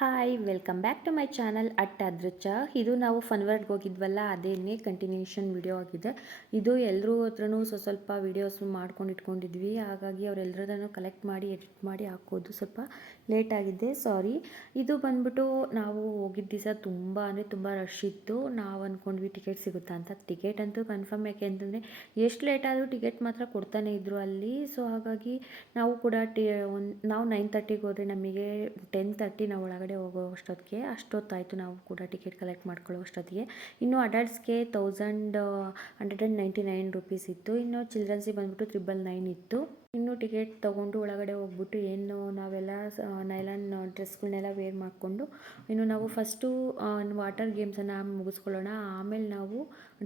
Hi welcome back to my channel at ಅದ್ರಚ್ಚ. ಇದು ನಾವು ಫನ್ ವರ್ಡ್ಗೆ ಹೋಗಿದ್ವಲ್ಲ, ಅದೇನೇ ಕಂಟಿನ್ಯೂಷನ್ ವಿಡಿಯೋ ಆಗಿದೆ. ಇದು ಎಲ್ಲರೂ ಹತ್ರನೂ ಸ್ವಲ್ಪ ವೀಡಿಯೋಸ್ ಮಾಡ್ಕೊಂಡು ಇಟ್ಕೊಂಡಿದ್ವಿ. ಹಾಗಾಗಿ ಅವರೆಲ್ಲರದನ್ನು ಕಲೆಕ್ಟ್ ಮಾಡಿ ಎಡಿಟ್ ಮಾಡಿ ಹಾಕೋದು ಸ್ವಲ್ಪ ಲೇಟ್ ಆಗಿದೆ, ಸಾರಿ. ಇದು ಬಂದ್ಬಿಟ್ಟು ನಾವು ಹೋಗಿದ್ದ ದಿವಸ ತುಂಬ ಅಂದರೆ ತುಂಬ ರಶ್ ಇತ್ತು. ನಾವು ಅಂದ್ಕೊಂಡ್ವಿ ಟಿಕೆಟ್ ಸಿಗುತ್ತಾ ಅಂತ. ಟಿಕೆಟ್ ಅಂತೂ ಕನ್ಫರ್ಮ್, ಯಾಕೆ ಅಂತಂದರೆ ಎಷ್ಟು ಲೇಟ್ ಆದರೂ ಟಿಕೆಟ್ ಮಾತ್ರ ಕೊಡ್ತಾನೆ ಇದ್ದರು ಅಲ್ಲಿ. ಸೊ ಹಾಗಾಗಿ ನಾವು ಕೂಡ ನಾವು 9:30ಗೆ ಹೋದರೆ ನಮಗೆ 10:30 ನಾವು ಒಳಗಡೆ ಹೋಗೋ ಅಷ್ಟೊತ್ತಾಯಿತು. ನಾವು ಕೂಡ ಟಿಕೆಟ್ ಕಲೆಕ್ಟ್ ಮಾಡ್ಕೊಳ್ಳೋ ಅಷ್ಟೊತ್ತಿಗೆ ಇನ್ನು ಅಡಲ್ಟ್ಸ್ಗೆ 1199 ರುಪೀಸ್ ಇತ್ತು. ಇನ್ನು ಚಿಲ್ಡ್ರನ್ಸಿಗೆ ಬಂದ್ಬಿಟ್ಟು 999 ಇತ್ತು. ಇನ್ನು ಟಿಕೆಟ್ ತೊಗೊಂಡು ಒಳಗಡೆ ಹೋಗ್ಬಿಟ್ಟು ಏನು ನಾವೆಲ್ಲ ನೈಲಾನ್ ಡ್ರೆಸ್ಗಳನ್ನೆಲ್ಲ ವೇರ್ ಮಾಡಿಕೊಂಡು ಇನ್ನು ನಾವು ಫಸ್ಟು ವಾಟರ್ ಗೇಮ್ಸನ್ನು ಮುಗಿಸ್ಕೊಳ್ಳೋಣ, ಆಮೇಲೆ ನಾವು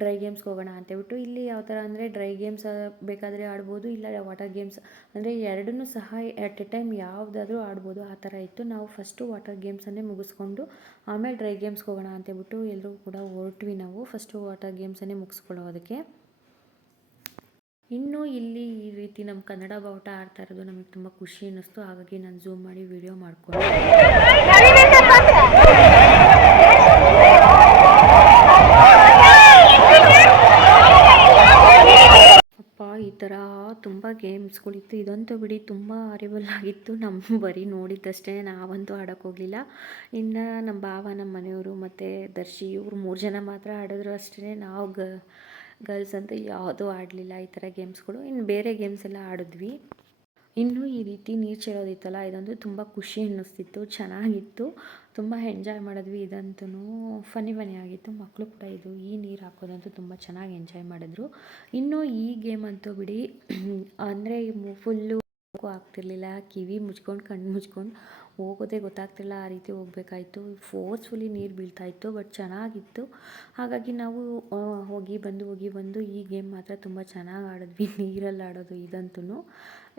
ಡ್ರೈ ಗೇಮ್ಸ್ಗೆ ಹೋಗೋಣ ಅಂತೇಳ್ಬಿಟ್ಟು. ಇಲ್ಲಿ ಯಾವ ಥರ ಅಂದರೆ ಡ್ರೈ ಗೇಮ್ಸ್ ಬೇಕಾದರೆ ಆಡ್ಬೋದು, ಇಲ್ಲ ವಾಟರ್ ಗೇಮ್ಸ್ ಅಂದರೆ ಎರಡನ್ನೂ ಸಹ ಎಟ್ ಎ ಟೈಮ್ ಯಾವುದಾದ್ರೂ ಆಡ್ಬೋದು, ಆ ಥರ ಇತ್ತು. ನಾವು ಫಸ್ಟು ವಾಟರ್ ಗೇಮ್ಸನ್ನೇ ಮುಗಿಸ್ಕೊಂಡು ಆಮೇಲೆ ಡ್ರೈ ಗೇಮ್ಸ್ಗೆ ಹೋಗೋಣ ಅಂತೇಳ್ಬಿಟ್ಟು ಎಲ್ಲರೂ ಕೂಡ ಹೊರಟ್ವಿ. ನಾವು ಫಸ್ಟು ವಾಟರ್ ಗೇಮ್ಸನ್ನೇ ಮುಗಿಸ್ಕೊಳ್ಳೋದಕ್ಕೆ. ಇನ್ನು ಇಲ್ಲಿ ಈ ರೀತಿ ನಮ್ಮ ಕನ್ನಡ ಬಾವುಟ ಆಡ್ತಾ ಇರೋದು ನಮಗೆ ತುಂಬ ಖುಷಿ ಅನ್ನಿಸ್ತು. ಹಾಗಾಗಿ ನಾನು ಝೂಮ್ ಮಾಡಿ ವಿಡಿಯೋ ಮಾಡ್ಕೊಂಡೆ. ಅಪ್ಪ, ಈ ಥರ ತುಂಬ ಗೇಮ್ಸ್ಗಳಿತ್ತು. ಇದಂತೂ ಬಿಡಿ ತುಂಬ ಹಾರಿಬಲ್ ಆಗಿತ್ತು. ನಮ್ಮ ಬರೀ ನೋಡಿದ್ದಷ್ಟೇ, ನಾವಂತೂ ಆಡೋಕ್ಕೆ ಹೋಗಲಿಲ್ಲ. ಇನ್ನು ನಮ್ಮ ಭಾವ, ನಮ್ಮ ಮನೆಯವರು ಮತ್ತು ದರ್ಶಿ ಇವರು 3 ಜನ ಮಾತ್ರ ಆಡಿದ್ರು ಅಷ್ಟೇ. ನಾವು ಗರ್ಲ್ಸ್ ಅಂತೂ ಯಾವುದೂ ಆಡಲಿಲ್ಲ ಈ ಥರ ಗೇಮ್ಸ್ಗಳು. ಇನ್ನು ಬೇರೆ ಗೇಮ್ಸ್ ಎಲ್ಲ ಆಡಿದ್ವಿ. ಇನ್ನು ಈ ರೀತಿ ನೀರು ಚೆಲ್ಲೋದಿತ್ತಲ್ಲ, ಇದಂತೂ ತುಂಬ ಖುಷಿ ಅನ್ನಿಸ್ತಿತ್ತು, ಚೆನ್ನಾಗಿತ್ತು, ತುಂಬ ಎಂಜಾಯ್ ಮಾಡಿದ್ವಿ. ಇದಂತೂ ಫನಿ ಆಗಿತ್ತು. ಮಕ್ಕಳು ಕೂಡ ಈ ನೀರು ಹಾಕೋದಂತೂ ತುಂಬ ಚೆನ್ನಾಗಿ ಎಂಜಾಯ್ ಮಾಡಿದ್ರು. ಇನ್ನು ಈ ಗೇಮ್ ಅಂತೂ ಬಿಡಿ ಅಂದರೆ ಫುಲ್ಲು ಆಗ್ತಿರ್ಲಿಲ್ಲ, ಕಿವಿ ಮುಚ್ಕೊಂಡು ಕಣ್ಣು ಮುಚ್ಕೊಂಡು ಹೋಗೋದೇ ಗೊತ್ತಾಗ್ತಿಲ್ಲ, ಆ ರೀತಿ ಹೋಗಬೇಕಾಯ್ತು. ಫೋರ್ಸ್ಫುಲಿ ನೀರು ಬೀಳ್ತಾಯಿತ್ತು, ಬಟ್ ಚೆನ್ನಾಗಿತ್ತು. ಹಾಗಾಗಿ ನಾವು ಹೋಗಿ ಬಂದು ಈ ಗೇಮ್ ಮಾತ್ರ ತುಂಬ ಚೆನ್ನಾಗಿ ಆಡಿದ್ವಿ, ನೀರಲ್ಲಿ ಆಡೋದು ಇದಂತೂ.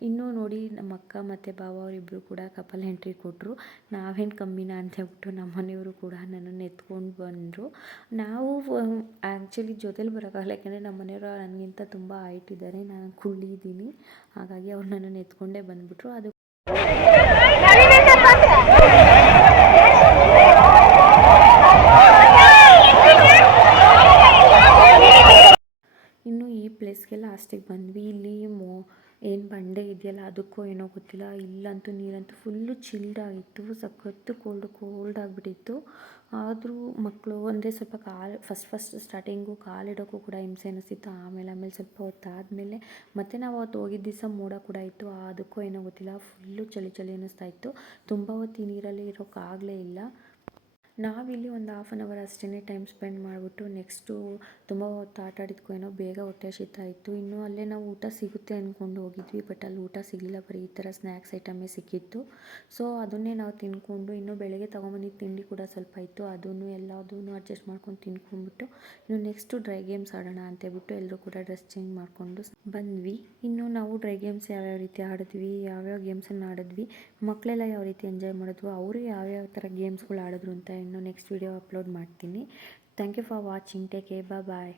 ಇನ್ನೂ ನೋಡಿ, ನಮ್ಮ ಅಕ್ಕ ಮತ್ತು ಭಾವ ಅವರಿಬ್ಬರು ಕೂಡ ಕಪಲ್ ಎಂಟ್ರಿ ಕೊಟ್ಟರು. ನಾವೇನು ಕಮ್ಮಿನಾ ಅಂತ ಹೇಳ್ಬಿಟ್ಟು ನಮ್ಮ ಮನೆಯವರು ಕೂಡ ನನ್ನನ್ನು ಎತ್ಕೊಂಡು ಬಂದರು. ನಾವು ಆ್ಯಕ್ಚುಲಿ ಜೊತೇಲಿ ಬರೋಕ್ಕಾಗಲ್ಲ, ಯಾಕೆಂದರೆ ನಮ್ಮ ಮನೆಯವರು ನನಗಿಂತ ತುಂಬ ಹೈಟ್ ಇದ್ದಾರೆ, ನಾನು ಕುಳ್ಳಿದ್ದೀನಿ. ಹಾಗಾಗಿ ಅವ್ರು ನನ್ನನ್ನು ಎತ್ಕೊಂಡೇ ಬಂದುಬಿಟ್ರು. ಅದು ಇನ್ನು ಈ ಪ್ಲೇಸ್ಗೆಲ್ಲ ಲಾಸ್ಟಿಗೆ ಬಂದ್ವಿ. ಇಲ್ಲಿ ಏನು ಬಂಡೆ ಇದೆಯಲ್ಲ, ಅದಕ್ಕೋ ಏನೋ ಗೊತ್ತಿಲ್ಲ, ಇಲ್ಲಂತೂ ನೀರಂತೂ ಫುಲ್ಲು ಚಿಲ್ಡ್ ಆಗಿತ್ತು, ಸಖತ್ತು ಕೋಲ್ಡ್ ಆಗಿಬಿಟ್ಟಿತ್ತು. ಆದರೂ ಮಕ್ಕಳು ಅಂದರೆ ಸ್ವಲ್ಪ ಫಸ್ಟ್ ಸ್ಟಾರ್ಟಿಂಗು ಕಾಲಿಡೋಕ್ಕೂ ಕೂಡ ಹಿಂಸೆ ಅನ್ನಿಸ್ತಿತ್ತು. ಆಮೇಲೆ ಸ್ವಲ್ಪ ಹೊತ್ತಾದಮೇಲೆ ಮತ್ತೆ ನಾವು ಅವತ್ತು ಹೋಗಿದ್ದ ದಿವಸ ಮೋಡ ಕೂಡ ಇತ್ತು, ಅದಕ್ಕೋ ಏನೋ ಗೊತ್ತಿಲ್ಲ, ಫುಲ್ಲು ಚಳಿ ಅನ್ನಿಸ್ತಾ ಇತ್ತು. ತುಂಬ ಹೊತ್ತು ಈ ನೀರಲ್ಲಿ ಇರೋಕ್ಕಾಗಲೇ ಇಲ್ಲ. ನಾವಿಲ್ಲಿ ಒಂದು 1/2 ಅವರ್ ಅಷ್ಟೇ ಟೈಮ್ ಸ್ಪೆಂಡ್ ಮಾಡಿಬಿಟ್ಟು ನೆಕ್ಸ್ಟು ತುಂಬ ಹೊತ್ತು ಆಟ ಆಡಿದ್ಕೋ ಏನೋ ಬೇಗ ಹೊಟ್ಟೆ ಹಸಿತಾ ಇತ್ತು. ಇನ್ನು ಅಲ್ಲೇ ನಾವು ಊಟ ಸಿಗುತ್ತೆ ಅಂದ್ಕೊಂಡು ಹೋಗಿದ್ವಿ, ಬಟ್ ಅಲ್ಲಿ ಊಟ ಸಿಗಲಿಲ್ಲ, ಬರೀ ಈ ಥರ ಸ್ನ್ಯಾಕ್ಸ್ ಐಟಮೇ ಸಿಕ್ಕಿತ್ತು. ಸೊ ಅದನ್ನೇ ನಾವು ತಿಂದ್ಕೊಂಡು, ಇನ್ನು ಬೆಳಗ್ಗೆ ತೊಗೊಂಬಂದಿದ್ದು ತಿಂಡಿ ಕೂಡ ಸ್ವಲ್ಪ ಇತ್ತು, ಅದನ್ನು ಎಲ್ಲದನ್ನು ಅಡ್ಜಸ್ಟ್ ಮಾಡ್ಕೊಂಡು ತಿನ್ಕೊಂಡ್ಬಿಟ್ಟು ಇನ್ನು ನೆಕ್ಸ್ಟು ಡ್ರೈ ಗೇಮ್ಸ್ ಆಡೋಣ ಅಂತೇಳ್ಬಿಟ್ಟು ಎಲ್ಲರೂ ಕೂಡ ಡ್ರೆಸ್ ಚೇಂಜ್ ಮಾಡಿಕೊಂಡು ಬಂದ್ವಿ. ಇನ್ನು ನಾವು ಡ್ರೈ ಗೇಮ್ಸ್ ಯಾವ್ಯಾವ ರೀತಿ ಆಡಿದ್ವಿ, ಯಾವ್ಯಾವ ಗೇಮ್ಸನ್ನು ಆಡಿದ್ವಿ, ಮಕ್ಕಳೆಲ್ಲ ಯಾವ ರೀತಿ ಎಂಜಾಯ್ ಮಾಡಿದ್ವು, ಅವರು ಯಾವ್ಯಾವ ಥರ ಗೇಮ್ಸ್ಗಳು ಆಡಿದ್ರು ಅಂತ ಇನ್ನು ನೆಕ್ಸ್ಟ್ ವಿಡಿಯೋ ಅಪ್ಲೋಡ್ ಮಾಡ್ತೀನಿ. Thank you for watching. Take care, bye.